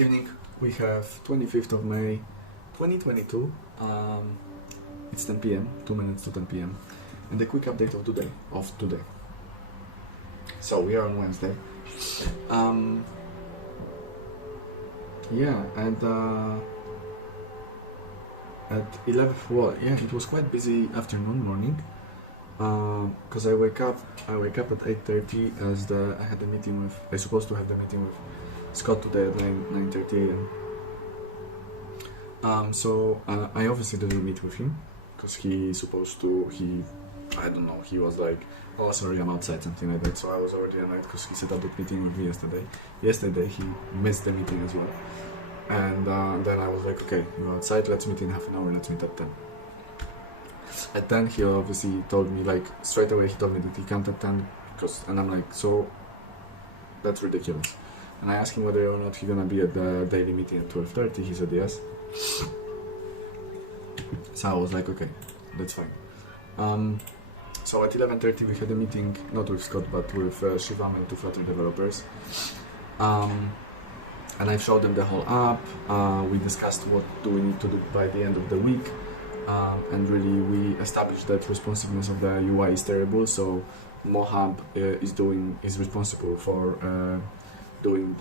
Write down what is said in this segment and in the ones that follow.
Evening. We have 25th of May 2022. It's 10 p.m., 2 minutes to 10 p.m. And a quick update of today. So we are on Wednesday. At 11, it was quite busy morning. Because I wake up at 8:30 as I had a meeting with, I supposed to have the meeting with Scott today at 9:30 a.m. So I obviously didn't meet with him because he was like, oh sorry, I'm outside, something like that. So I was already annoyed because he set up that meeting with me yesterday. Yesterday he missed the meeting as well. And then I was like, okay, you go outside, let's meet in half an hour, let's meet at 10. At 10 he obviously told me, like straight away he told me that he can't at 10 and I'm like, so that's ridiculous. And I asked him whether or not he's gonna be at the daily meeting at 12:30. He said yes. So I was like, okay, that's fine. So at 11:30 we had a meeting, not with Scott but with Shivam and two flutter developers. And I showed them the whole app. We discussed what do we need to do by the end of the week. And really we established that responsiveness of the UI is terrible, so Mohab is responsible for doing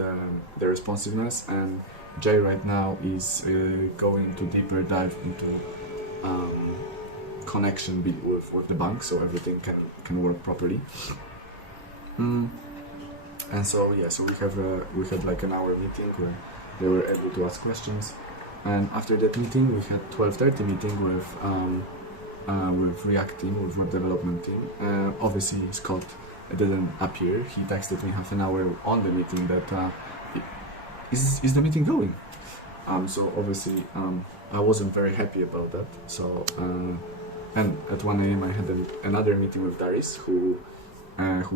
the responsiveness, and Jay right now is going to deeper dive into connection with the bank, so everything can work properly. And so we had like an hour meeting where they were able to ask questions. And after that meeting, we had 12:30 meeting with React team, with web development team. Obviously, Scott didn't appear. He texted me half an hour on the meeting that is the meeting going? So obviously, I wasn't very happy about that. So and at 1 a.m. I had another meeting with Daris, who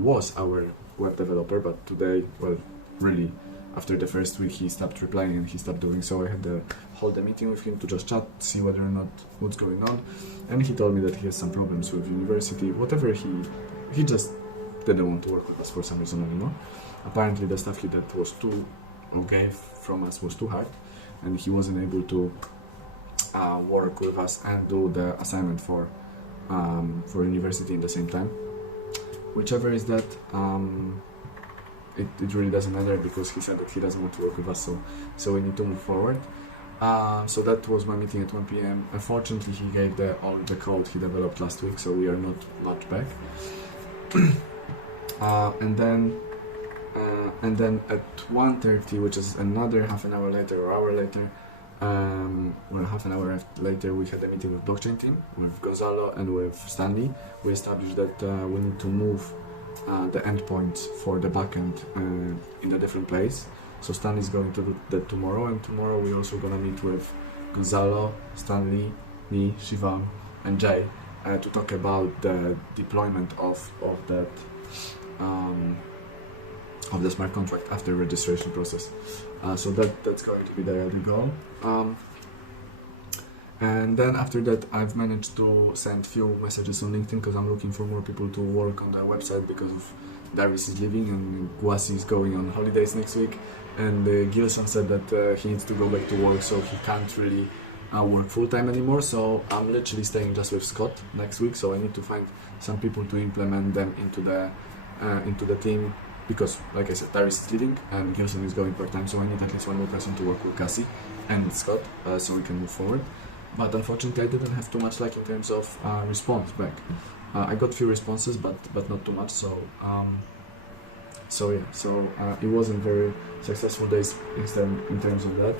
was our web developer, but today, well, really. After the first week, he stopped replying and he stopped doing so. I had to hold a meeting with him to just chat, see whether or not what's going on. And he told me that he has some problems with university, whatever. He just didn't want to work with us for some reason anymore. Apparently the stuff he did was gave from us was too hard, and he wasn't able to work with us and do the assignment for university in the same time. Whichever is that, it really doesn't matter, because he said that he doesn't want to work with us, so we need to move forward. So that was my meeting at 1 p.m. Unfortunately, he gave all the code he developed last week, so we are not much back. And then at 1:30, which is another half an hour later or hour later, half an hour later, we had a meeting with blockchain team, with Goncalo and with Stanley. We established that we need to move the endpoints for the backend in a different place. So Stanley is going to do that tomorrow, and tomorrow we're also going to meet with Goncalo, Stanley, me, Shivam, and Jay to talk about the deployment of the smart contract after registration process. So that's going to be the goal. And then after that, I've managed to send few messages on LinkedIn because I'm looking for more people to work on the website, because of Daris is leaving and Guasi is going on holidays next week, and Gilson said that he needs to go back to work, so he can't really work full-time anymore. So I'm literally staying just with Scott next week, so I need to find some people to implement them into the team, because like I said, Daris is leaving and Gilson is going part-time, so I need at least one more person to work with Cassie and Scott, so we can move forward. But unfortunately, I didn't have too much luck in terms of response back. I got few responses, but not too much. So it wasn't very successful days in terms of that.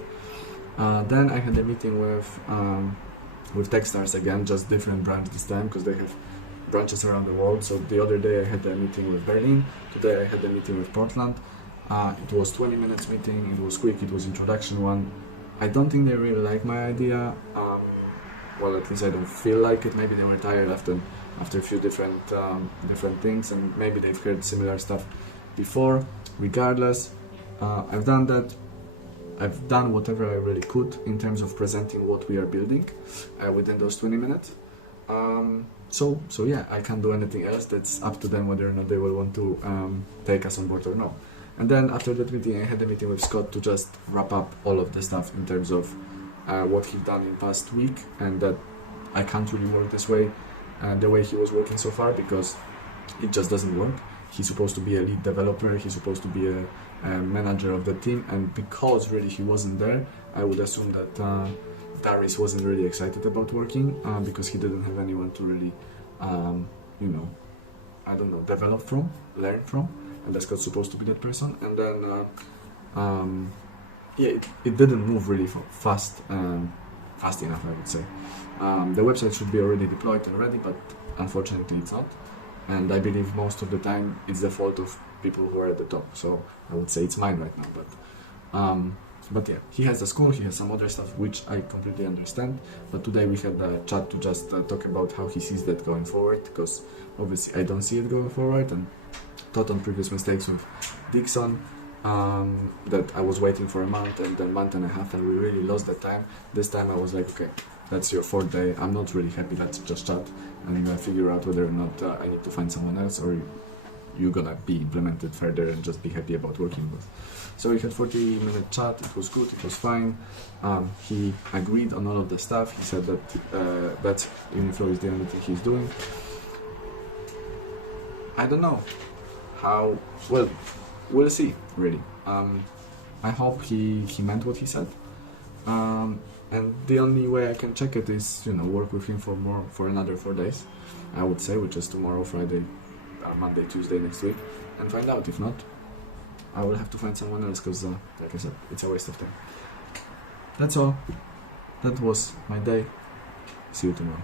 Then I had a meeting with Techstars again, just different branch this time, because they have branches around the world. So the other day I had a meeting with Berlin. Today I had a meeting with Portland. It was 20 minutes meeting. It was quick. It was introduction one. I don't think they really like my idea. Well, at least I don't feel like it. Maybe they were tired after a few different things, and maybe they've heard similar stuff before. Regardless, I've done that. I've done whatever I really could in terms of presenting what we are building within those 20 minutes. So yeah, I can't do anything else. That's up to them whether or not they will want to take us on board or no. And then after that meeting, I had a meeting with Scott to just wrap up all of the stuff in terms of what he's done in past week, and that I can't really work this way, the way he was working so far, because it just doesn't work. He's supposed to be a lead developer, he's supposed to be a manager of the team, and because really he wasn't there, I would assume that Daris wasn't really excited about working, because he didn't have anyone to really, you know, I don't know, develop from, learn from, and that's supposed to be that person. And then, yeah, it didn't move really fast enough, I would say. The website should be already deployed already, but unfortunately it's not. And I believe most of the time it's the fault of people who are at the top. So I would say it's mine right now. But yeah, he has a school, he has some other stuff, which I completely understand. But today we had a chat to just talk about how he sees that going forward, because obviously I don't see it going forward, and thought on previous mistakes with Dixon, that I was waiting for a month and a month and a half, and we really lost that time. This time I was like, okay, that's your 4th day, I'm not really happy, let's just chat and figure out whether or not I need to find someone else, or you're gonna be implemented further and just be happy about working with. So we had 40-minute chat, it was good, it was fine. He agreed on all of the stuff. He said that that's Uniflow is the only thing he's doing. I don't know how, well, we'll see, really. I hope he meant what he said. And the only way I can check it is, you know, work with him for another 4 days, I would say, which is tomorrow, Friday, Monday, Tuesday next week, and find out. If not, I will have to find someone else, because, like I said, it's a waste of time. That's all. That was my day. See you tomorrow.